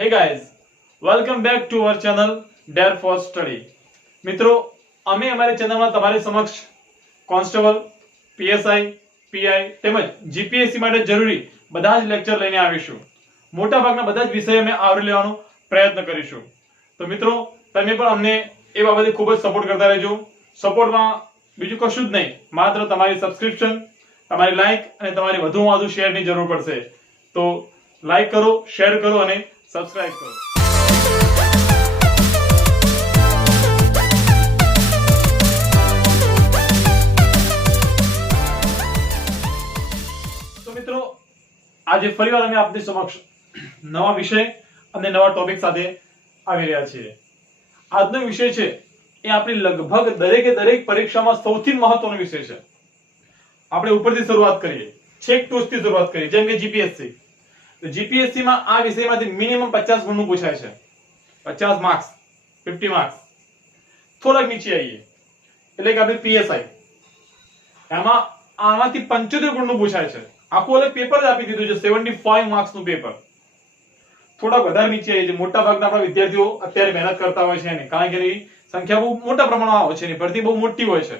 Hey guys, welcome back to our channel Dare for Study. મિત્રો અમે અમારી ચેનલમાં તમારી સમક્ષ કોન્સ્ટેબલ, પીએસઆઈ, પીઆઈ તેમજ જીપીએસસી માટે જરૂરી બધા જ લેક્ચર લઈને આવીશું. મોટા ભાગના બધા જ વિષય અમે આવરી લેવાનો પ્રયત્ન કરીશું. તો મિત્રો તમે પણ અમને એ બાબતે ખૂબ જ સપોર્ટ કરતા રહેજો. સપોર્ટમાં બીજું કશું જ નહીં, માત્ર તમારી સબસ્ક્રિપ્શન, તમારી લાઈક અને તમારી વધુમાં વધુ શેરની જરૂર પડશે. તો લાઈક કરો, શેર કરો અને સબસ્ક્રાઇબ કરો. તો મિત્રો આજે ફરીવાર અમે આપની સમક્ષ નવા વિષય અને નવા ટોપિક સાથે આવી રહ્યા છીએ. આજનો વિષય છે એ આપણી લગભગ દરેકે દરેક પરીક્ષામાં સૌથી મહત્વનો વિષય છે. આપણે ઉપરથી શરૂઆત કરીએ, છેક ટોચથી શરૂઆત કરીએ, જેમ કે જીપીએસસી. તો જીપીએસસી માં આ વિષયમાંથી મિનિમમ 50 ગુણનું પૂછાય છે. 50 માર્ક્સ, 50 માર્ક્સ. થોડાક નીચે આવીએ એટલે કે આપણે પીએસઆઈ, એમાં આમાંથી 75 ગુણનું પૂછાય છે. આખું અલગ પેપર જ આપી દીધું છે, 75 માર્ક્સનું પેપર. થોડાક વધારે નીચે આવીએ, મોટા ભાગના આપણા વિદ્યાર્થીઓ અત્યારે મહેનત કરતા હોય છે, કારણ કે એની સંખ્યા બહુ મોટા પ્રમાણમાં આવે છે, એની ભરતી બહુ મોટી હોય છે,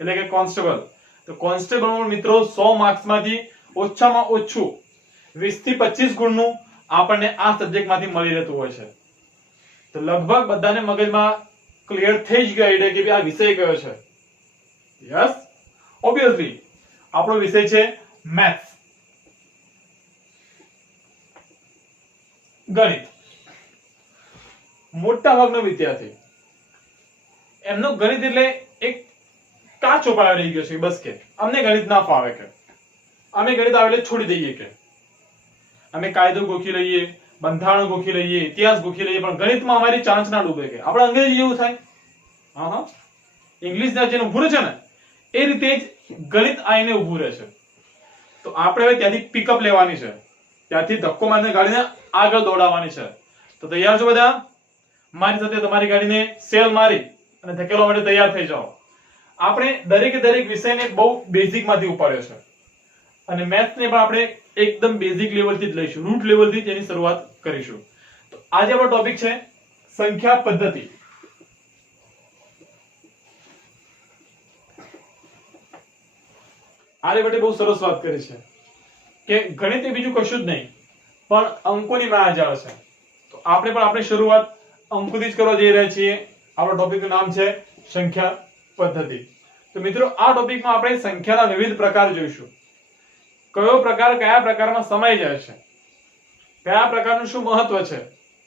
એટલે કે કોન્સ્ટેબલ. તો કોન્સ્ટેબલમાં મિત્રો 100 માર્ક્સમાંથી ઓછામાં ઓછું 20 થી 25 ગુણનું આપણને આ સબ્જેક્ટમાંથી મળી રહેતું હોય છે. તો લગભગ બધાને મગજમાં ક્લિયર થઈ જ ગઈ કે આ વિષય કયો છે. યસ, ઓબ્વિયસલી આપણો વિષય છે મેથ્સ, ગણિત. મોટા ભાગનો વિદ્યાર્થી એમનો ગણિત એટલે એક કાચો પાયો રહી ગયો છે. બસ કે અમને ગણિત ના ફાવે, કે અમે ગણિત આવે એટલે છોડી દઈએ, કે અમે કાયદો ગોખી લઈએ, બંધારણ ગોખી લઈએ, ઇતિહાસ ગોખી લઈએ, પણ ગણિતમાં અમારી ચાંચ ના ડૂબે. કે આપણે અંગ્રેજી જેવું થાય, હા, ઇંગ્લિશ ના જેને ઉભું રહે છે ને એ રીતે જ ગણિત આઈને ઉભું રહે છે. તો આપણે હવે ત્યાંથી પિકઅપ લેવાની છે, ત્યાંથી ધક્કો મારીને ગાડીને આગળ દોડાવવાની છે. તો તૈયાર છો બધા? મારી સાથે તમારી ગાડીને સેલ મારી અને ધકેલવા માટે તૈયાર થઈ જાઓ. આપણે દરેકે દરેક વિષયને બહુ બેઝિક માંથી ઉપાડ્યો છે, અને મેથ્સ ને પણ આપણે એકદમ બેઝિક લેવલ થી જ લઈશું, રૂટ લેવલ થી તેની શરૂઆત કરીશું. તો આજે આપણો ટોપિક છે સંખ્યા પદ્ધતિ. આર્યભટ્ટે બહુ સરસ વાત કરી છે કે ગણિત એ બીજું કશું જ નહીં પણ અંકોની માયાજાળ છે. તો આપણે પણ આપણી શરૂઆત અંકોથી જ કરવા જઈ રહ્યા છીએ. આપણો ટોપિકનું નામ છે સંખ્યા પદ્ધતિ. તો મિત્રો આ ટોપિકમાં આપણે સંખ્યાના વિવિધ પ્રકાર જોઈશું. કયો પ્રકાર કયા પ્રકારમાં સમાઈ જાય છે, કયા પ્રકારનું શું મહત્વ છે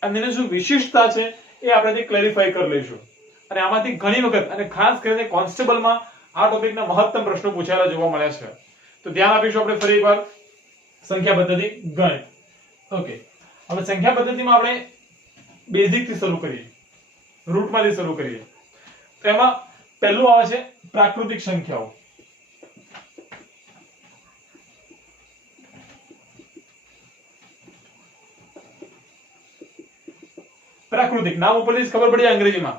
અને એની શું વિશિષ્ટતા છે એ આપણે ક્લેરિફાઈ કરી લઈશું. અને આમાંથી ઘણી વખત અને ખાસ કરીને કોન્સ્ટેબલમાં આ ટોપિકના મહત્તમ પ્રશ્નો પૂછાયેલા જોવા મળ્યા છે. તો ધ્યાન આપીશું આપણે ફરી એકવાર સંખ્યા પદ્ધતિ, ગણિત. ઓકે, હવે સંખ્યા પદ્ધતિમાં આપણે બેઝિક થી શરૂ કરીએ, રૂટમાંથી શરૂ કરીએ. તો એમાં પહેલું આવે છે પ્રાકૃતિક સંખ્યાઓ. પ્રાકૃતિક નામ ઉપરથી જ ખબર પડી અંગ્રેજીમાં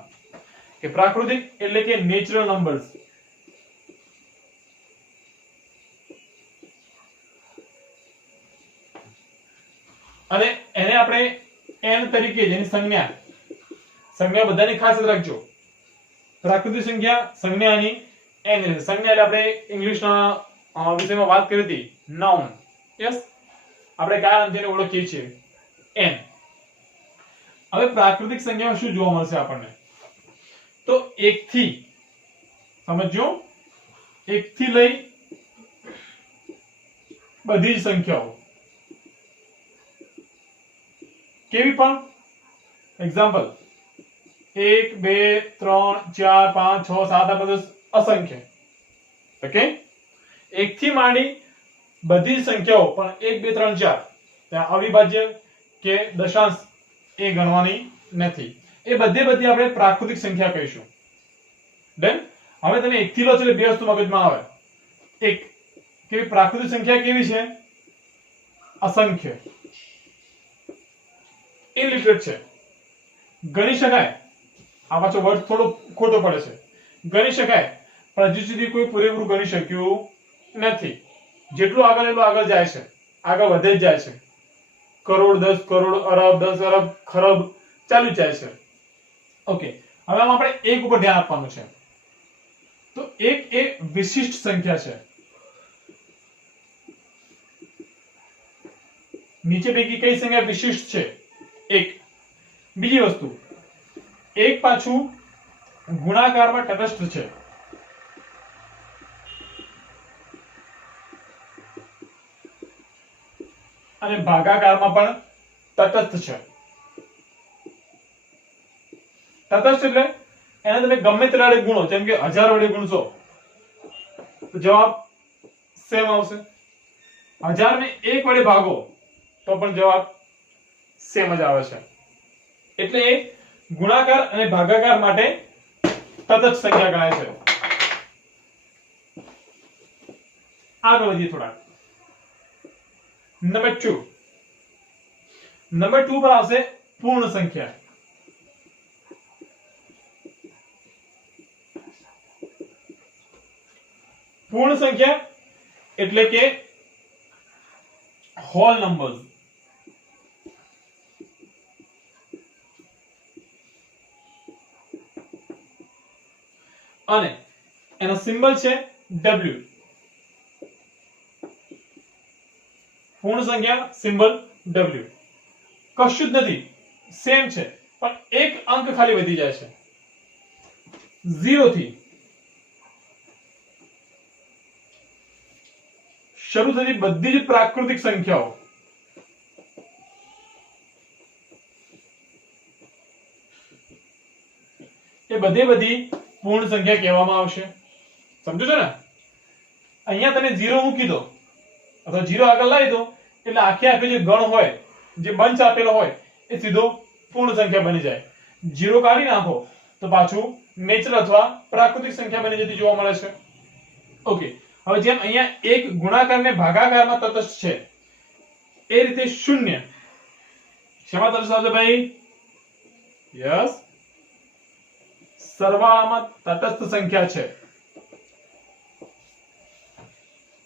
કે પ્રાકૃતિક એટલે કે નેચરલ નંબર્સ. અને એને આપણે n તરીકે, જેની સંજ્ઞા બધાની ખાસ યાદ રાખજો. પ્રાકૃતિક સંખ્યા સંજ્ઞાની n છે. સંજ્ઞા એટલે આપણે ઇંગ્લિશના વિષયમાં વાત કરી હતી, નાઉન. યસ, આપણે કયા નામથી એને ઓળખીએ છીએ? n. હવે પ્રાકૃતિક સંખ્યામાં શું જોવા મળશે આપણને? તો 1 થી, સમજો, 1 થી લઈ બધી જ સંખ્યાઓ. કેવી પણ? એક્ઝામ્પલ 1 2 3 4 5 6 7 8 10 અસંખ્ય. ઓકે, 1 થી માંડી બધી સંખ્યાઓ, પણ 1 2 3 4 ત્યાં અવિભાજ્ય કે દશાંશ એ ગણવાની નથી. એ બધી આપણે પ્રાકૃતિક સંખ્યા કહીશું. ડન? હવે તમે 1 થી લો છો એટલે બે વસ્તુ મગજમાં આવે. એક, કે પ્રાકૃતિક સંખ્યા કેવી છે? અસંખ્ય, ઇલિટરેટ છે, ગણી શકાય. આ પાછો વર્ડ થોડો ખોટો પડે છે. ગણી શકાય પણ હજુ સુધી કોઈ પૂરેપૂરું ગણી શક્યું નથી. જેટલું આગળ એટલું આગળ જાય છે, આગળ વધે જ જાય છે. કરોડ, 10 કરોડ, અરબ, 10 અરબ, ખરબ ચાલુ જ જાય છે. ઓકે, હવે આમાં આપણે એક ઉપર ધ્યાન આપવાનું છે. તો એક એ વિશિષ્ટ સંખ્યા છે. નીચે પૈકી કઈ સંખ્યા વિશિષ્ટ છે? એક. બીજી વસ્તુ, એક પાછું ગુણાકારમાં તટસ્થ છે. અને ભાગાકારમાં પણ તટસ્થ છે. તટસ્થ એટલે એને તમે ગમે તેટલા વડે ગુણો, જેમ કે 1000 વડે ગુણશો તો જવાબ સેમ આવશે. 1000 ને 1 વડે ભાગો તો પણ જવાબ સેમ જ આવે છે. એટલે એ ગુણાકાર અને ભાગાકાર માટે તટસ્થ સંખ્યા ગણાય છે. આગળ વધીએ થોડા. નંબર 2 પર આવશે પૂર્ણ સંખ્યા. પૂર્ણ સંખ્યા એટલે કે હોલ નંબર્સ. અને એનો સિમ્બલ છે W. પૂર્ણ સંખ્યા સિમ્બલ W. કશું જ નથી, સેમ છે, પણ એક અંક ખાલી વધી જાય છે. 0 થી શરૂ થતી બધી જ પ્રાકૃતિક સંખ્યાઓ એ બધી પૂર્ણ સંખ્યા કહેવામાં આવશે. સમજો છો ને? અહીંયા તમે 0 મૂકી દો અથવા 0 આગળ લાવી દો એટલે આખે આખો જે ગણ હોય, જે બંચ આપેલો હોય, એ સીધો પૂર્ણ સંખ્યા બની જાય. 0 કાઢી નાખો તો પાછું નેચરલ અથવા પ્રાકૃતિક સંખ્યા બની જતી જોવા મળે છે. ઓકે, હવે જેમ અહીંયા એક ગુણાકાર ને ભાગાકારમાં તટસ્થ છે, એ રીતે 0 શેમાં તટસ્થ આવશે ભાઈ? યસ, સરવાળામાં તટસ્થ સંખ્યા છે.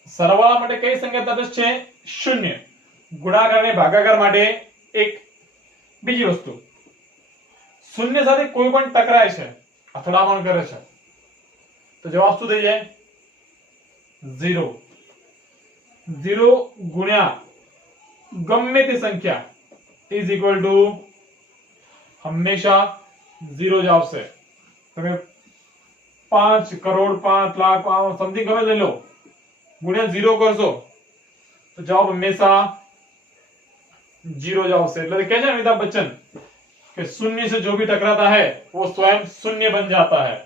સરવાળા માટે કઈ સંખ્યા તટસ્થ છે? 0. ગુણાકાર અને ભાગાકાર માટે 1. બીજી વસ્તુ, 0 સાથે કોઈ પણ ટકરાય છે, અથડામણ કરે છે, તો જવાબ શું થઈ જાય? 0. 0 ગુણ્યા ગમે તે સંખ્યા ઇઝ ઇક્વલ ટુ હંમેશા 0 જ આવશે. તમે 5 કરોડ, 5 લાખ, સમથિંગ ગમે લઈ લો, ગુણ્યા 0 કરશો તો જવાબ હંમેશા 0 જ આવશે. એટલે કહે છે અમિતાભ બચ્ચન कि शून्य से जो भी टकराता है वो स्वयं शून्य बन जाता है.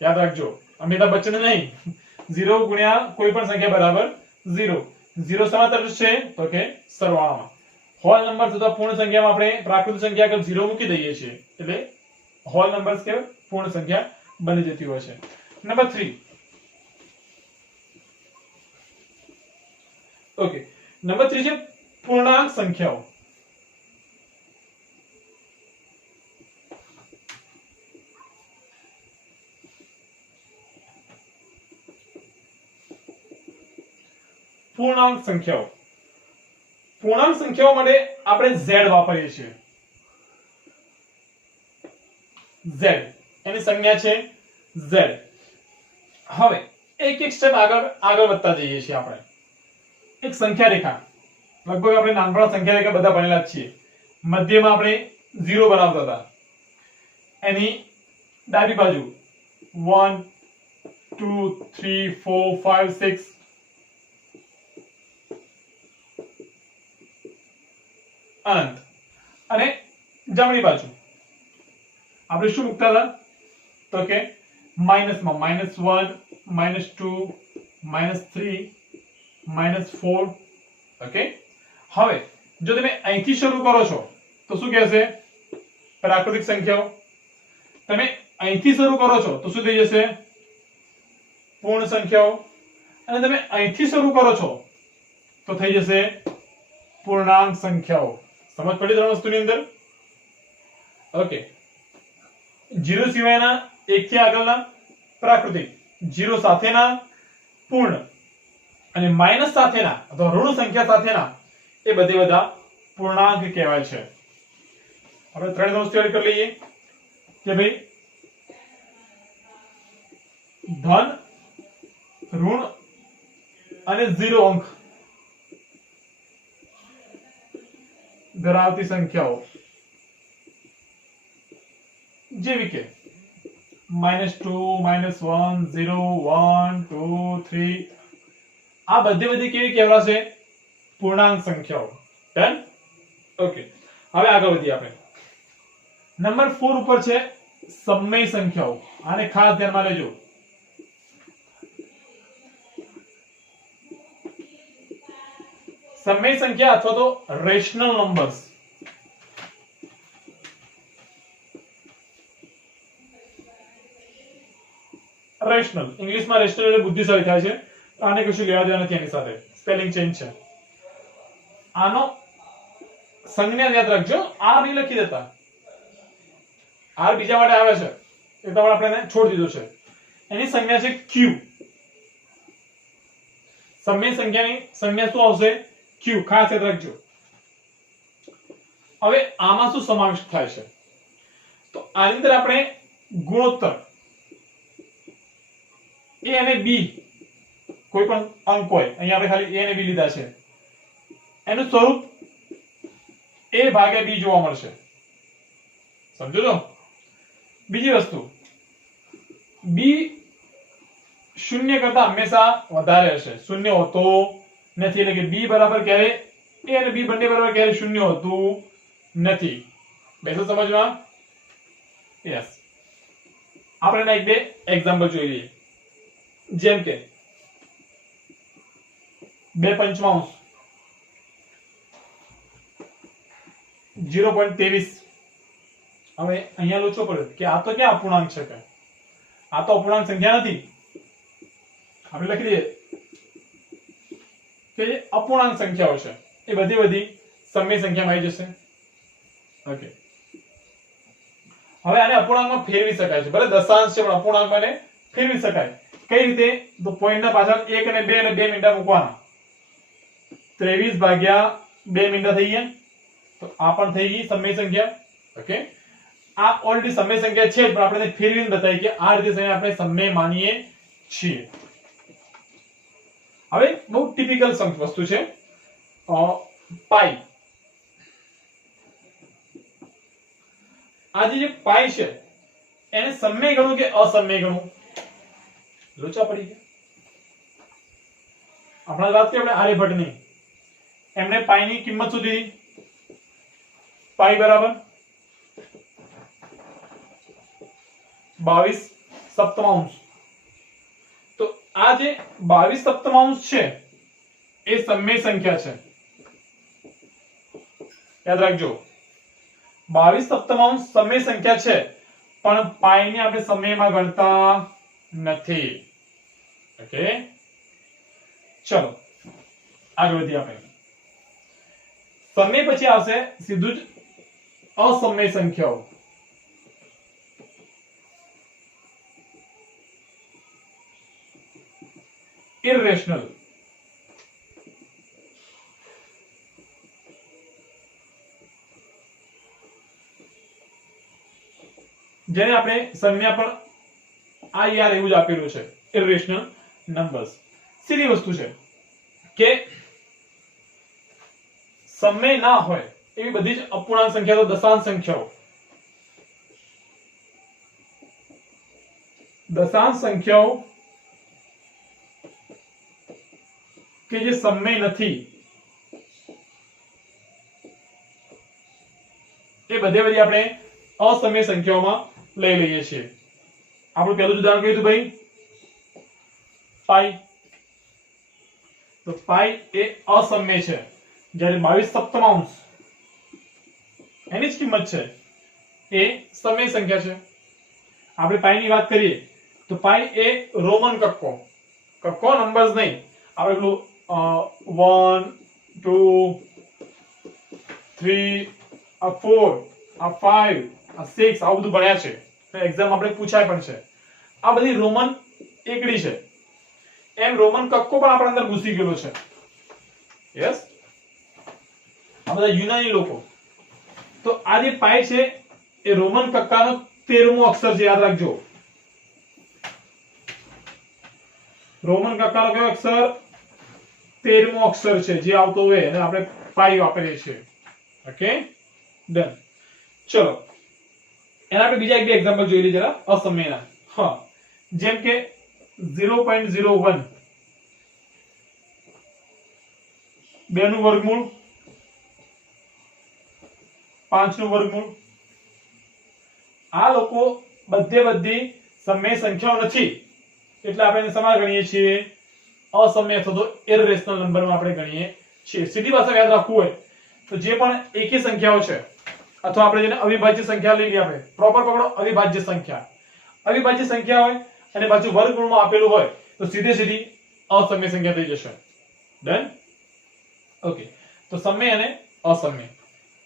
याद रखજો, अमिताभ बच्चन नहीं. 0 गुણ્યા કોઈ પણ સંખ્યા બરાબર 0. 0 શેમાં તટસ્થ છે? તો કે સરવાળામાં. હોલ નંબર તથા પૂર્ણ સંખ્યામાં આપણે પ્રાકૃતિક સંખ્યા આગળ 0 મૂકી દઈએ છીએ એટલે હોલ નંબર્સ કે પૂર્ણ સંખ્યા બની જતી હોય છે. નંબર 3. ઓકે, નંબર 3 છે પૂર્ણાંક સંખ્યાઓ. પૂર્ણાંક સંખ્યાઓ. પૂર્ણાંક સંખ્યાઓ માટે આપણે z વાપરીએ છીએ. z એની સંજ્ઞા છે z. હવે એક એક સ્ટેપ આગળ વધતા જઈએ છીએ. આપણે એક સંખ્યા રેખા, લગભગ આપણે નાનપણમાં સંખ્યા રેખા બધા ભણેલા જ છીએ. મધ્યમાં આપણે 0 બનાવતા હતા. એની ડાબી બાજુ 1 2 3 4 5 6 અનંત. અને જમણી બાજુ આપણે શું મૂકતા હતા? તો કે માઇનસમાં -1 -2 -3 -4. ઓકે, હવે જો તમે અહીંથી શરૂ કરો છો તો શું કહેશે? પ્રાકૃતિક સંખ્યાઓ. તમે અહીંથી શરૂ કરો છો તો શું થઈ જશે? પૂર્ણ સંખ્યાઓ. અને તમે અહીંથી શરૂ કરો છો તો થઈ જશે પૂર્ણાંક સંખ્યાઓ. સમજ પડી ત્રણ વસ્તુની અંદર? ઓકે, 0 સિવાયના 1 થી આગળના પ્રાકૃતિક, 0 સાથેના પૂર્ણ અને માઈનસ સાથેના અથવા ઋણ સંખ્યા સાથેના એ બધા પૂર્ણાંક કહેવાય છે. હવે ત્રણ વસ્તુ યાદ કરી લઈએ કે ભાઈ ધન, ઋણ અને 0 અંક ધરાવતી સંખ્યાઓ જેવી કે -2, -1, 0, 1, 2, 3 આ બધી કેવી કહેવાશે? પૂર્ણાંક સંખ્યાઓ. ડન? ઓકે. હવે આગળ વધીએ આપણે. નંબર 4 ઉપર છે સમય સંખ્યાઓ. આને ખાસ ધ્યાનમાં લેજો. સમય સંખ્યા અથવા તો રેશનલ નંબર્સ. રેશનલ ઇંગ્લિશમાં રેશનલ એટલે બુદ્ધિશાળી થાય છે. આને કશું લેવા દેવા નથી એની સાથે. સ્પેલિંગ ચેન્જ છે. આનો સંજ્ઞા યાદ રાખજો. આર નહીં લખી દેતા. આર બીજા માટે આવે છે એટલે આપણે છોડી દીધો છે. એની સંજ્ઞા છે ક્યુ. સમય સંખ્યાની સંજ્ઞા શું આવશે? ક્યુ. ખાસ યાદ રાખજો. હવે આમાં શું સમાવેશ થાય છે? તો આની અંદર આપણે ગુણોત્તર a અને b કોઈ પણ અંક હોય, અહીંયા આપણે ખાલી a અને b લીધા છે, એનું સ્વરૂપ a ભાગ્યા b જોવા મળશે. સમજો છો? બીજી વસ્તુ, b શૂન્ય કરતા હંમેશા વધારે હશે. શૂન્ય હોતો નથી. એટલે કે b બરાબર ક્યારે a અને b બંને બરાબર ક્યારે શૂન્ય હોતું નથી. બેસો સમજમાં? યસ. આપણે એક બે એક્ઝામ્પલ જોઈ લઈએ. જેમ કે 2/5 0.23. હવે અહીંયા લોચો પડ્યો કે આ તો ક્યાં અપૂર્ણાંક છે? કે આ તો અપૂર્ણાંક સંખ્યા નથી. આપણે લખી દઈએ કે જે અપૂર્ણાંક સંખ્યાઓ છે એ બધી સમય સંખ્યામાં આવી જશે. ઓકે. હવે આને અપૂર્ણાંકમાં ફેરવી શકાય છે. ભલે દશાંશ છે પણ અપૂર્ણાંકમાં ફેરવી શકાય. કઈ રીતે? તો પોઈન્ટના પાછળ 1 અને 2 એટલે 2 મીંડા મૂકવાના. 23 ભાગ્યા 2 મીંડા થઈ ગયા. તો આ પણ થઈ ગઈ સમય સંખ્યા. ઓકે. આ ઓલરેડી સમય સંખ્યા છે પણ આપણે ફેરવીને બતાવી કે આ રીતે આપણે સમય માનીએ છીએ. હવે બહુ ટિપિકલ વસ્તુ છે પાઈ. આ જે પાઈ છે એને સમય ગણવું કે અસમય ગણવું? લોચા પડી ગયા. આપણે વાત કરીએ આપણે આર્યભટ્ટની. એમને પાઈની કિંમત શું દીધી? પાઈ બરાબર 22 સપ્તમાંશ. તો આ જે 22 સપ્તમાંશ છે એ સમય સંખ્યા છે. યાદ રાખજો, 22 સપ્તમાંશ સમય સંખ્યા છે પણ પાઈને આપણે સમયમાં ગણતા નથી. ઓકે. ચલો આગળ વધીએ આપણે. સમય પછી આવશે સીધું જ અસમય સંખ્યાઓ. ઇરરેશનલ. જેને આપણે સંજ્ઞા પણ આ યાર એવું જ આપેલું છે, ઇરરેશનલ નંબર્સ. સીધી વસ્તુ છે કે સમય ના હોય એવી બધી જ અપૂર્ણાંક સંખ્યાઓ, દશાંશ સંખ્યાઓ. દશાંશ સંખ્યાઓ કે જે સમય નથી એ બધી આપણે અસમય સંખ્યાઓમાં લઈ લઈએ છીએ. આપણું પહેલું ઉદાહરણ કયું હતું ભાઈ? પાઈ. તો પાઈ એ અસમય છે. જ્યારે 22 સપ્તમાંશ એની જ કિંમત છે એ સમય સંખ્યા છે. આપણે પાઈની વાત કરીએ તો પાઈ એ રોમન કક્કો નંબર્સ નહીં. આપણે પેલું 1 2 3 4 5 6 આવું બધું ભણ્યા છે. એક્ઝામ આપણે પૂછાય પણ છે. આ બધી રોમન એકડી છે. એમ રોમન કક્કો પણ આપણા અંદર ઘૂસી ગયેલો છે. યસ. આ બધા યુનાની લોકો. તો આ જે પાઈ છે એ રોમન કક્કાનો 13મો અક્ષર છે, યાદ રાખજો. રોમન કક્કાનો કયો અક્ષર? 13મો અક્ષર છે, જે આવતો હોય અને આપણે પાઈ વાપરીએ છીએ. Okay, done. ચલો એના આપણે બીજા એક બે એક્ઝામ્પલ જોઈ લઈએ જરા અસમયના. હા, જેમ કે 0.01 2 નું વર્ગમૂળ 5 નું વર્ગમૂળ. આ લોકો બધી સમય સંખ્યાઓ નથી એટલે આપણે એને સમાન ગણીએ છીએ, અસમય અથવા તો ઇરરેશનલ નંબરમાં આપણે ગણીએ છીએ. સીધી ભાષા યાદ રાખવું હોય તો જે પણ એકી સંખ્યાઓ છે અથવા આપણે જેને અવિભાજ્ય સંખ્યા લઈ લઈએ, આપણે પ્રોપર પકડો અવિભાજ્ય સંખ્યા. અવિભાજ્ય સંખ્યા હોય અને પાછું વર્ગમૂળમાં આપેલું હોય તો સીધી અસમય સંખ્યા થઈ જશે. ડન. ઓકે, તો સમય અને અસમય.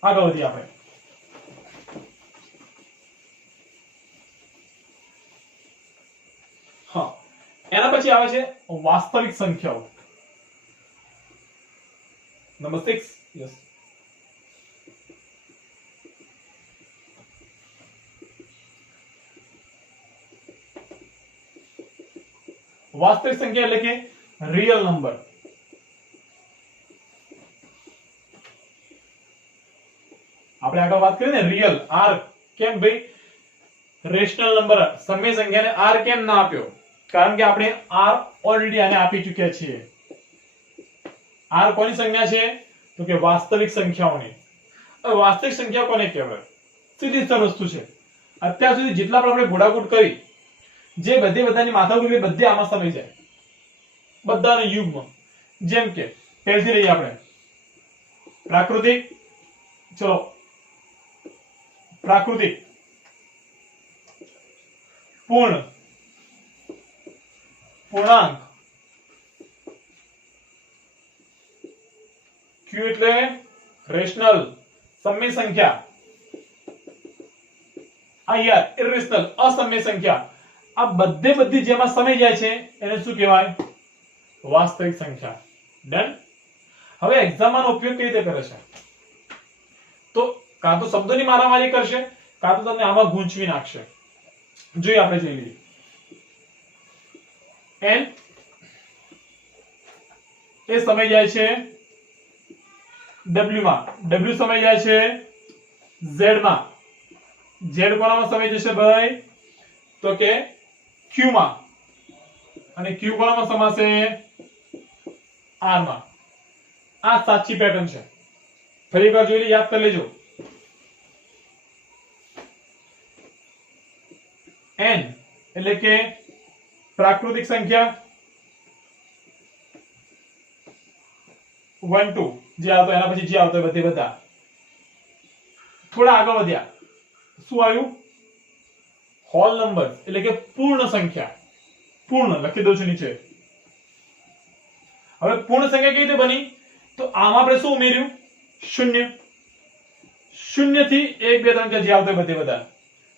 આગળ વધીએ આપણે. હા, એના પછી આવે છે વાસ્તવિક સંખ્યાઓ. નંબર 6. યસ, વાસ્તવિક સંખ્યા એટલે કે રિયલ નંબર. આપણે આગળ વાત કરી ને રિયલ. આર કેમ ભાઈ રેશનલ નંબર સમય સંખ્યાને આર કેમ ના આપ્યો? કારણ કે આપણે આર ઓલરેડી આને આપી ચૂક્યા છીએ. આર કોની સંખ્યા છે? તો કે વાસ્તવિક સંખ્યાઓની. હવે વાસ્તવિક સંખ્યા કોને કહેવાય? સીધી સરળ વસ્તુ છે. અત્યાર સુધી જેટલા પણ આપણે ઘોડાકૂટ કરી, જે બધાની માથાકૂટ બધી આમાં સમય જાય, બધાના યુગમાં. જેમ કે પહેલથી લઈએ આપણે પ્રાકૃતિક. ચલો, પ્રાકૃતિક, પૂર્ણ, પૂર્ણાંક, ક્યુ એટલે રેશનલ સમય સંખ્યા, આઈઆર ઇરરેશનલ અસમય સંખ્યા. આ બધી જેમાં સમય જાય છે એને શું કહેવાય? વાસ્તવિક સંખ્યા. ડન. હવે એક્ઝામમાં ઉપયોગ કઈ રીતે કરે છે? તો કાં તો શબ્દોની મારામારી કરશે, કાં તો તમને આમાં ગૂંચવી નાખશે. જોઈએ, આપણે જોઈ લઈએ. n એ સમય જાય છે w માં, w સમય જાય છે z માં. z કોનામાં સમય જશે ભાઈ? તો કે q માં. અને q કોનામાં સમાશે? r માં. આ સાચી પેટર્ન છે. ફરી એકવાર જોઈ લે, યાદ કરી લેજો. n એટલે કે પ્રાકૃતિક સંખ્યા 1 2 જે આવતો એના પછી જે આવતો બધા. થોડા આગળ વધ્યા, શું આવ્યું? હોલ નંબર એટલે કે પૂર્ણ સંખ્યા. પૂર્ણ લખી દઉં છું નીચે. હવે પૂર્ણ સંખ્યા કેવી રીતે બની? તો આમાં આપણે શું ઉમેર્યું? શૂન્ય. શૂન્ય થી 1 2 3 જે આવતો બધા.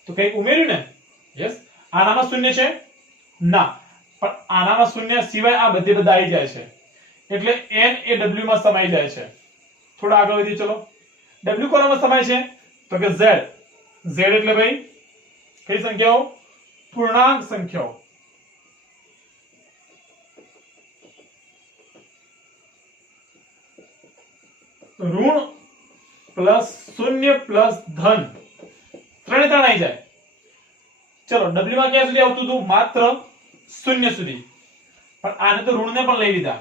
તો કઈક ઉમેર્યું ને? યસ. આનામાં શૂન્ય છે? ના, પણ આનામાં શૂન્ય સિવાય આ બધા આવી જાય છે. એટલે n એ w માં સમાઈ જાય છે. થોડા આગળ વધીએ. ચલો, w કોનામાં સમાય છે? તો કે z. z એટલે ભાઈ કઈ સંખ્યાઓ? પૂર્ણાંક સંખ્યાઓ. ઋણ પ્લસ શૂન્ય પ્લસ ધન ત્રણે ત્રણ આવી જાય. ચલો, w માં ક્યાં સુધી આવતું હતું? માત્ર શૂન્ય સુધી. પણ આને તો ઋણને પણ લઈ લીધા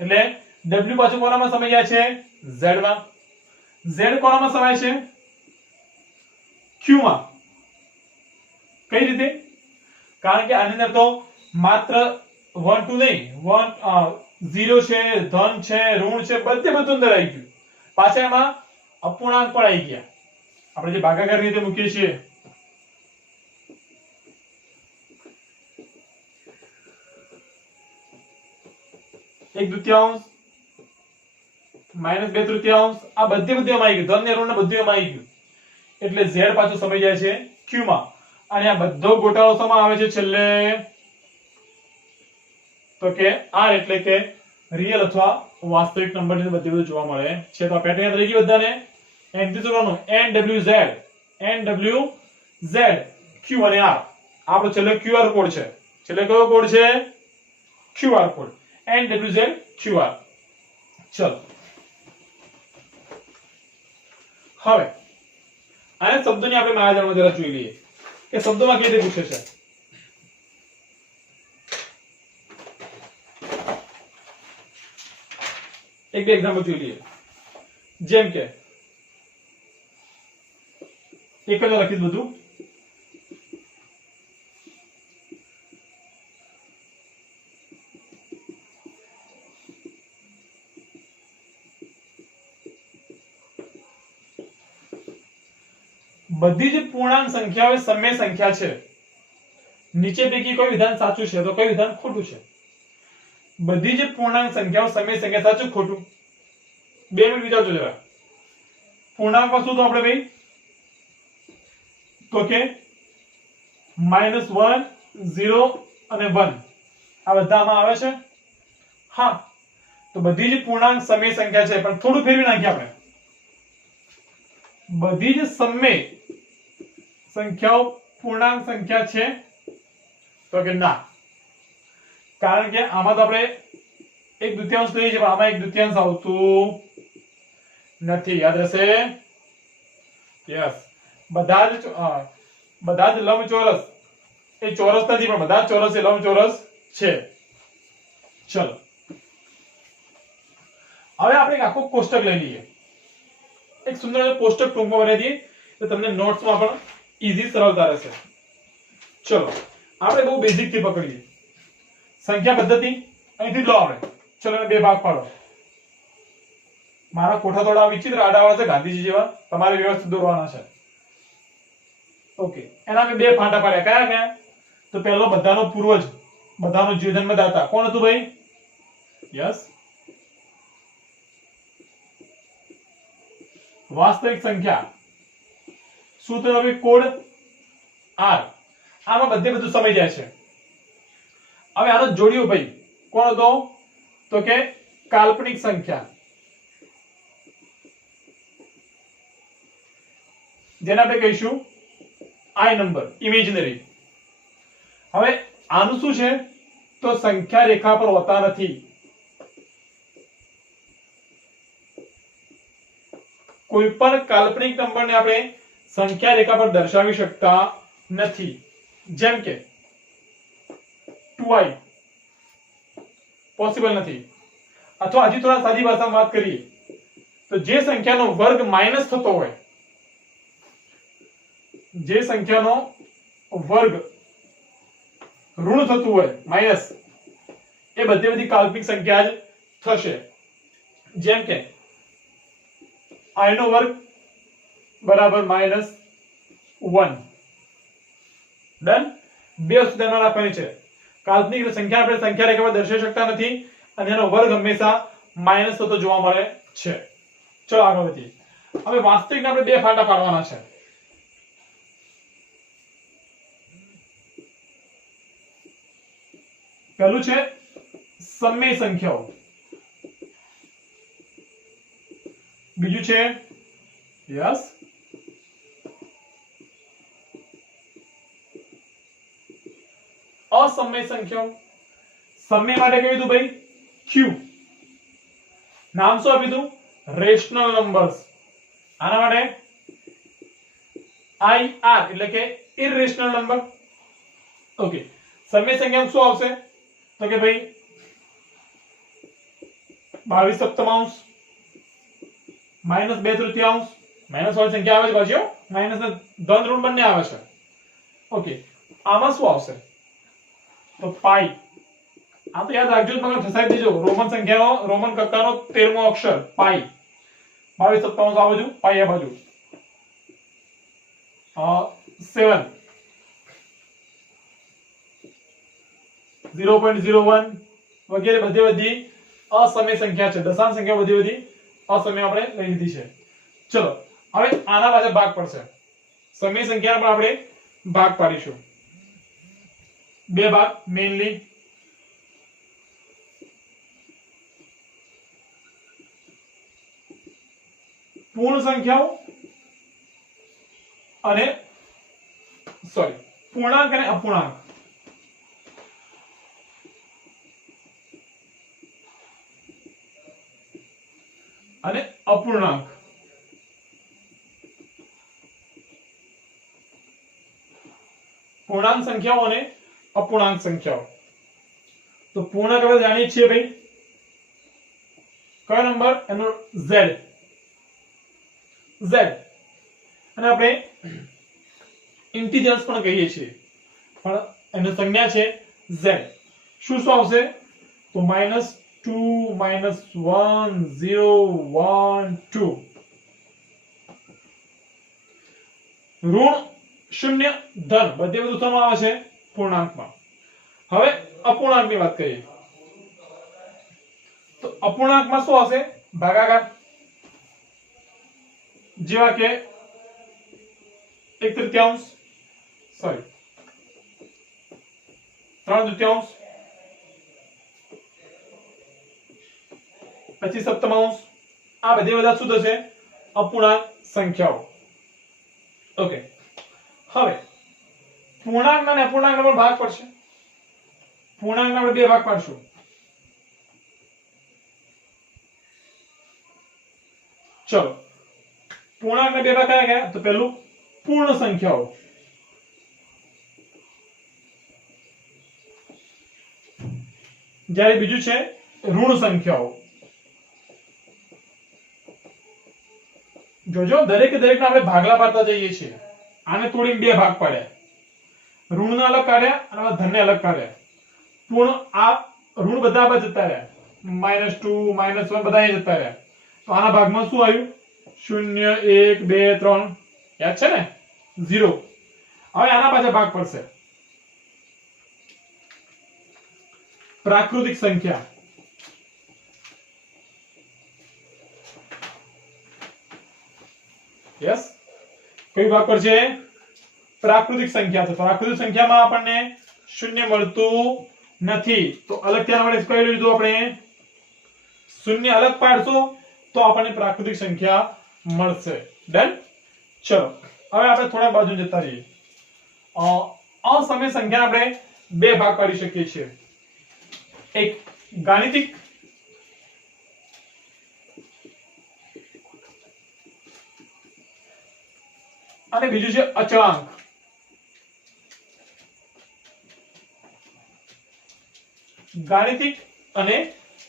એટલે w પાછું કોનામાં સમાઈ જાય છે? z માં. z કોનામાં સમાય છે? q માં. કઈ રીતે? કારણ કે આની અંદર તો માત્ર 1 2 નહીં, 0 છે, ધન છે, ઋણ છે, બધું અંદર આવી ગયું. પાછા એમાં અપૂર્ણાંક પણ આવી ગયા. આપણે જે ભાગાકાર રીતે મૂકીએ છીએ. એક દુત્યાંશ માઇનસ 2 તૃતીયાંશ આ બધું એમાં આવી ગયું. ધન ને ઋણ ને બધું એમાં આવી ગયું. એટલે z પાછું સમય જાય છે q માં. અને આ બધો ગોટાળો શેમાં આવે છે છેલ્લે? તો કે r એટલે કે રિયલ અથવા વાસ્તવિક નંબર ની બધી બધું જોવા મળે છે. તો આ પેટર્ન યાદ રહી ગઈ બધાને. એન્ટ્રી કરવાનું NWZ Q અને R. આપણો છેલ્લે QR કોડ છે. છેલ્લે કયો કોડ છે? QR code. NWZ QR. ચલો હવે આને શબ્દોની આપણે માયાજાળમાં જરા જોઈ લઈએ કે શબ્દોમાં કેવી રીતે પૂછે છે. એક બે એક્ઝામ્પલ જોઈ લઈએ. જેમ કે એક જ લખી બધું. બધી જ પૂર્ણાંક સંખ્યાઓ સમય સંખ્યા છે. નીચે પૈકી કોઈ વિધાન સાચું છે તો કયું વિધાન ખોટું છે? બધી જ પૂર્ણાંક સંખ્યાઓ સમય સંખ્યા સાચું ખોટું? 2 મિનિટ વિચારજો જરા. પૂર્ણાંકમાં શું તો આપણે ભાઈ તો કે -1 0 અને 1 આ બધામાં આવે છે. હા, તો બધી જ પૂર્ણાંક સમય સંખ્યા છે, પણ થોડું ફેરવી નાખીએ આપણે. બધી જ સમય સંખ્યાઓ પૂર્ણાંક સંખ્યા છે તો કે ના, કારણ કે આમાં તો આપણે 1/2 લઈએ છીએ, પણ આમાં 1/2 આવતું નથી. યાદ રહેશે? યસ. બધા જ લંબચોરસ એ ચોરસ નથી, પણ બધા જ ચોરસ એ લંબચોરસ છે. ચલો હવે આપણે એક આખું કોષ્ટક લઈ લઈએ. એક સુંદર કોષ્ટક ટૂંકમાં બનાવી દઈએ તો તમને નોટ્સમાં પણ ઈઝી સરળતા રહેશે. ચલો આપણે બહુ બેઝિક થી પકડીએ. સંખ્યા પદ્ધતિ અહીંથી લો આપણે. ચલો એને બે ભાગ પાડો. મારા કોઠા થોડા વિચિત્ર આડાવાળા છે, ગાંધીજી જેવા. તમારે વ્યવસ્થિત દોરવાના છે. ઓકે, એના મેં બે ફાંટા પાડ્યા. કયા કયા? તો પહેલો બધાનો પૂર્વજ, બધાનો જન્મદાતા કોણ હતું ભાઈ? યસ, વાસ્તવિક સંખ્યા. સૂત્ર હવે કોડ R. આમાં બધું સમય જાય છે. હવે આનો જોડ્યો ભાઈ કોણ હતો? તો કે કાલ્પનિક સંખ્યા, જેને આપણે કહીશું I નંબર, ઇમેજનરી. હવે આનું શું છે? તો સંખ્યા રેખા પર હોતા નથી. કોઈ પણ કાલ્પનિક નંબરને આપણે સંખ્યા રેખા પર દર્શાવી શકતા નથી. જેમ કે 2i પોસિબલ નથી. અથવા હજી થોડા સાદી ભાષામાં વાત કરીએ તો જે સંખ્યાનો વર્ગ માઈનસ થતો હોય, જે સંખ્યાનો વર્ગ ઋણ થતું હોય, માઈનસ, એ બધી કાલ્પનિક સંખ્યા જ થશે. જેમ કે i નો વર્ગ બરાબર -1. ડન. બે વસ્તુ ધ્યાનમાં રાખવાની છે. કાલ્પનિક સંખ્યા આપણે સંખ્યા રેખા પર દર્શાવી શકતા નથી અને એનો વર્ગ હંમેશા માઈનસ થતો જોવા મળે છે. ચલો આગળ વધીએ. હવે વાસ્તવિકને આપણે બે ફાંટા પાડવાના છે. પહેલું છે સમય સંખ્યાઓ, બીજું છે યસ અસમય સંખ્યાઓ. સમય માટે કહ્યું હતું ભાઈ Q. નામ શું આપ્યું હતું? Rational numbers. આના માટે IR એટલે કે ઇરરેશનલ નંબર. ઓકે, સમય સંખ્યામાં શું આવશે? તો કે ભાઈ 22 સપ્તમાંશ -2/3, માઈનસ વાળી સંખ્યા આવે છે બાજુ, માઈનસ ને ધન ઋણ બંને આવે છે. ઓકે, આમાં શું આવશે? તો પાઈ. આ તો યાદ રાખજો, મગર ફસાઈ દેજો. રોમન સંખ્યાનો, રોમન કક્કાનો 13મો અક્ષર પાઈ. 22 સપ્તમાંશ આ બાજુ, પાઈ આ બાજુ. 7 0.01 વગેરે બધી અસમય સંખ્યા છે. દશાંશ સંખ્યા બધી અસમય આપણે લઈ લીધી છે. ચલો હવે આના પાછળ ભાગ પડશે. સમય સંખ્યા પર આપણે ભાગ પાડીશું. બે ભાગ મેઇનલી. પૂર્ણ સંખ્યાઓ અને પૂર્ણાંક અને અપૂર્ણાંક અને અપૂર્ણાંક પૂર્ણાંક સંખ્યાઓ અને અપૂર્ણાંક સંખ્યાઓ તો પૂર્ણાંક આપણે જાણીએ છીએ ભાઈ કયો નંબર એનો z અને આપણે ઇન્ટિજર્સ પણ કહીએ છીએ પણ એનો સંજ્ઞા છે z શું આવશે તો -2 -1 0 1 2 ઋણ શૂન્ય ધન બધે બધું શેમાં આવે છે પૂર્ણાંકમાં હવે અપૂર્ણાંકની વાત કરીએ તો અપૂર્ણાંકમાં શું આવશે ભાગાકાર જેવા કે 1/3 3/4 25/7 આ બધી બધા શું થશે અપૂર્ણાંક સંખ્યાઓ ઓકે હવે પૂર્ણાંકના અને અપૂર્ણાંકના પણ ભાગ પડશે પૂર્ણાંકના આપણે બે ભાગ પાડશું ચલો પૂર્ણાંકના બે ભાગ કયા કયા તો પહેલું પૂર્ણ સંખ્યાઓ જ્યારે બીજું છે ઋણ સંખ્યાઓ જોજો દરેકે દરેકના આપણે ભાગલા પાડતા જઈએ છીએ આને તોડીને બે ભાગ પાડ્યા ઋણના અલગ કાઢ્યા અને ધનને અલગ કાઢ્યા પૂર્ણ આ ઋણ બધા બાજુ જતા રહ્યા -2 -1 બધા અહીં જતા રહ્યા તો આના ભાગમાં શું આવ્યું 0 1 2 3 યાદ છે ને 0 હવે આના પાછળ ભાગ પડશે પ્રાકૃતિક સંખ્યા યસ કઈ ભાગ પર છે પ્રાકૃતિક સંખ્યા તો પ્રાકૃતિક સંખ્યામાં આપણને શૂન્ય મળતું નથી તો અલગ ત્યાં આપણે કઈ લીધું આપણે શૂન્ય અલગ પાડશો તો આપણને પ્રાકૃતિક સંખ્યા મળશે ડન ચલો હવે આપણે થોડા બાજુ જતા રહીએ અસમય સંખ્યા આપણે બે ભાગ પાડી શકીએ છીએ એક ગાણિતિક અને બીજું છે અચળાંક ગાણિતિક અને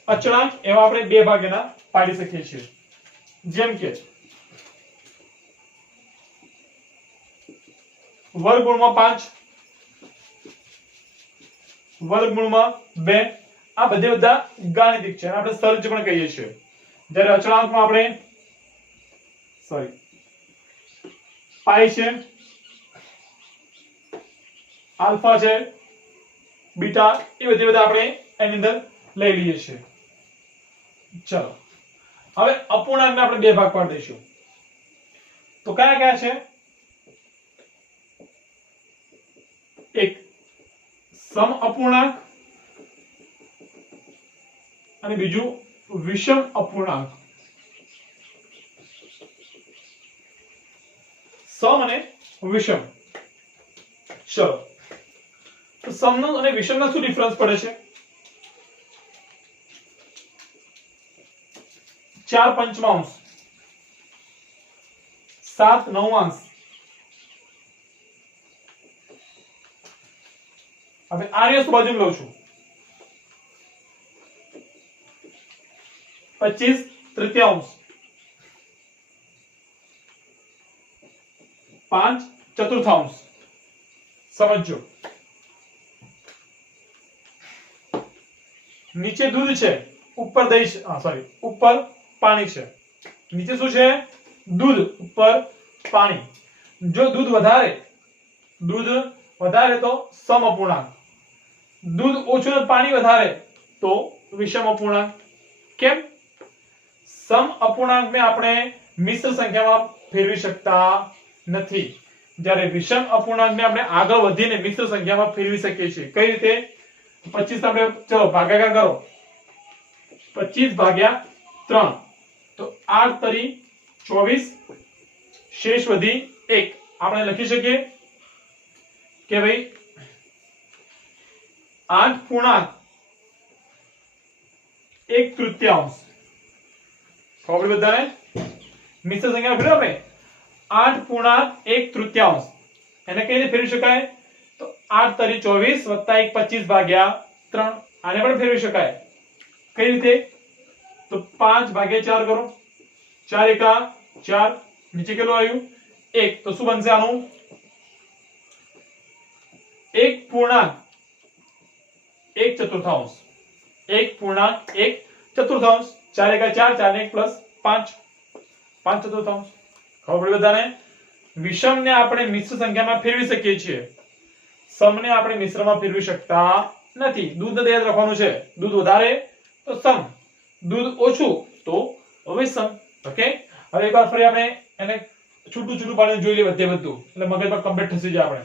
અચળાંક એવા આપણે બે ભાગ એના પાડી શકીએ છીએ જેમ કે વર્ગમૂળમાં 5 વર્ગમૂળમાં 2 આ બધા ગાણિતિક છે આપણે સર્જ પણ કહીએ છીએ જ્યારે અચળાંકમાં આપણે પાઈ છે આલ્ફા છે બીટા એ બધા આપણે એની અંદર લઈ લઈએ છીએ ચલો હવે અપૂર્ણાંકને આપણે બે ભાગ પાડી દઈશું તો કયા કયા છે એક સમ અપૂર્ણાંક અને બીજું વિષમ અપૂર્ણાંક સમ અને વિષમ ચલો તો સમનો અને વિષમનો શું ડિફરન્સ પડે છે 4 પંચમાંશ 7 નવાંશ હવે આને શું બાજુ લઉં છું 25 તૃતીયાંશ 5 ચતુર્થાંશ સમજો નીચે દૂધ છે ઉપર દહીં છે ઉપર પાણી છે નીચે શું છે દૂધ ઉપર પાણી જો દૂધ વધારે તો સમ અપૂર્ણાંક દૂધ ઓછું અને પાણી વધારે તો વિષમ અપૂર્ણાંક કેમ સમ અપૂર્ણાંકને આપણે મિશ્ર સંખ્યામાં ફેરવી શકતા નથી જ્યારે વિષમ અપૂર્ણાંકને આપણે આગળ વધીને મિશ્ર સંખ્યામાં ફેરવી શકીએ છીએ કઈ રીતે 25 આપણે ચલો ભાગાકાર કરો 25 ભાગ્યા 3 તો 8 તરી 24 शेष वधी 1 આપણે લખી શકીએ કે ભાઈ 8 પૂર્ણાંક 1/3 ખબર બધાને મિશ્ર સંખ્યા ફેરવો આપણે 8 પૂર્ણાંક 1/3 એને કઈ રીતે ફેરવી શકાય તો 8 તરી 24 વત્તા 1 25 ભાગ્યા 3 આને પણ ફેરવી શકાય કઈ રીતે તો 5 ભાગ્યા 4 કરો 4 એકા 4 નીચે કેટલું આવ્યું 1 તો શું બનશે આનું 1 પૂર્ણાંક 1/4 1 પૂર્ણાંક 1/4 4 એકા 4 4 ને 1 પ્લસ 5 5/4 ખબર પડી બધાને વિષમને આપણે મિશ્ર સંખ્યામાં ફેરવી શકીએ છીએ સમને આપણે મિશ્રમાં ફેરવી શકતા નથી દૂધ યાદ રાખવાનું છે દૂધ વધારે તો સમ દૂધ ઓછું તો વિષમ ઓકે હવે એકવાર ફરી આપણે એને છૂટું છૂટું પાડીને જોઈ લઈએ બધે બધું એટલે મગજમાં કમ્પ્લીટ થશે જે આપણે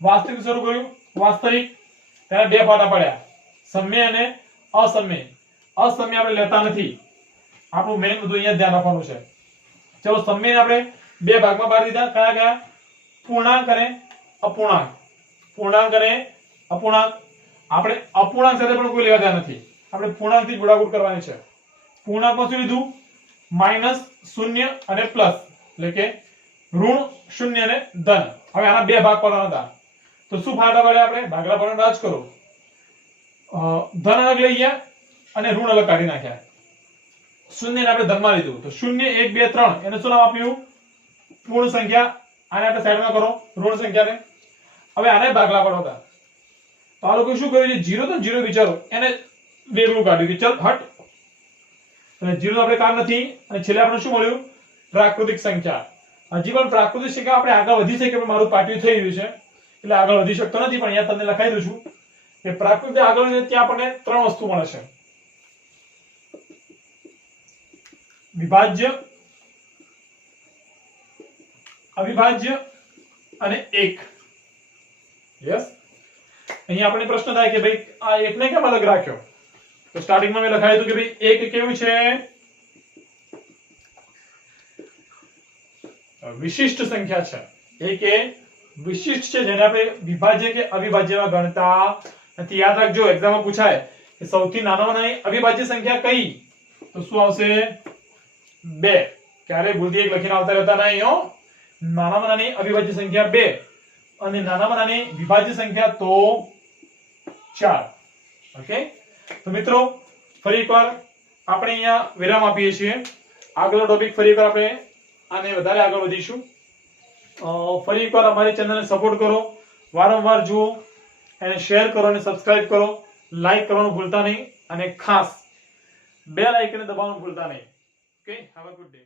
વાસ્તવિક શરૂ કર્યું વાસ્તવિક તેના બે પાટા પડ્યા સમય અને અસમય અસમય આપણે લેતા નથી આપણું મેઈન બધું અહીંયા ધ્યાન રાખવાનું છે ચલો સમયને આપણે બે ભાગમાં પાડી દીધા કયા કયા પૂર્ણાંક અને અપૂર્ણાંક પૂર્ણાંક અને અપૂર્ણાંક આપણે અપૂર્ણાંક સાથે પણ કોઈ લેવા દેવા નથી આપણે પૂર્ણાંકથી જ ગુણાગુટ કરવાની છે પૂર્ણાંકમાં શું લીધું માઈનસ 0 અને પ્લસ એટલે કે ઋણ 0 અને ધન હવે આના બે ભાગ પાડવાના હતા તો શું ફાયદા પડે આપણે ભાગલા પાડવાનો રાજ કરો ધન અલગ લઈ ગયા અને ઋણ અલગ કાઢી નાખ્યા 0 ને આપણે ધનમાં લીધું તો 0 1 2 3 એને શું નામ આપ્યું પૂર્ણ સંખ્યા આને આપણે સાઈડમાં કરો ઋણ સંખ્યાને હવે આને ભાગલા પાડવાના તો આ લોકો શું કર્યું છે 0 તો 0 વિચારો એને વેગળું કાઢ્યું કે ચલ હટ અને 0 આપણે કામ નથી અને છેલ્લે આપણે શું મળ્યું પ્રાકૃતિક સંખ્યા હજી પણ પ્રાકૃતિક સંખ્યા આપણે આગળ વધી છે કે મારું પાટિયું થઈ રહ્યું છે એટલે આગળ વધી શકતો નથી પણ અહીંયા તમને લખાઈ દઉં છું કે પ્રાકૃતિક આગળ ત્યાં આપણને ત્રણ વસ્તુ મળે છે વિભાજ્ય અવિભાજ્ય અને એક યસ અહીંયા આપણે પ્રશ્ન થાય કે ભાઈ આ એકને કેમ અલગ રાખ્યો તો સ્ટાર્ટિંગમાં મેં લખાયું હતું કે ભાઈ એક કેવું છે વિશિષ્ટ સંખ્યા છે એક એ વિશિષ્ટ છે જેને આપણે વિભાજ્ય કે અવિભાજ્યમાં ગણતા નથી યાદ રાખજો એક્ઝામમાં પૂછાય કે સૌથી નાનામાં નાની અવિભાજ્ય સંખ્યા કઈ તો શું આવશે 2 ક્યારે ભૂલથી એક લખીને આવતા રહેતા નહીં હો નાનામાં નાની અવિભાજ્ય સંખ્યા 2 અને નાનામાં નાની વિભાજ્ય સંખ્યા તો 4 ઓકે તો મિત્રો ફરી એકવાર આપણે અહીંયા વિરામ આપીએ છીએ આગળનો ટોપિક ફરી એકવાર આપણે આને વધારે આગળ વધીશું ફરી એકવાર અમારી ચેનલને સપોર્ટ કરો વારંવાર જુઓ અને શેર કરો અને સબસ્ક્રાઇબ કરો લાઈક કરવાનું ભૂલતા નહીં અને ખાસ બેલ આઇકન દબાવવાનું ભૂલતા નહીં okay have a good day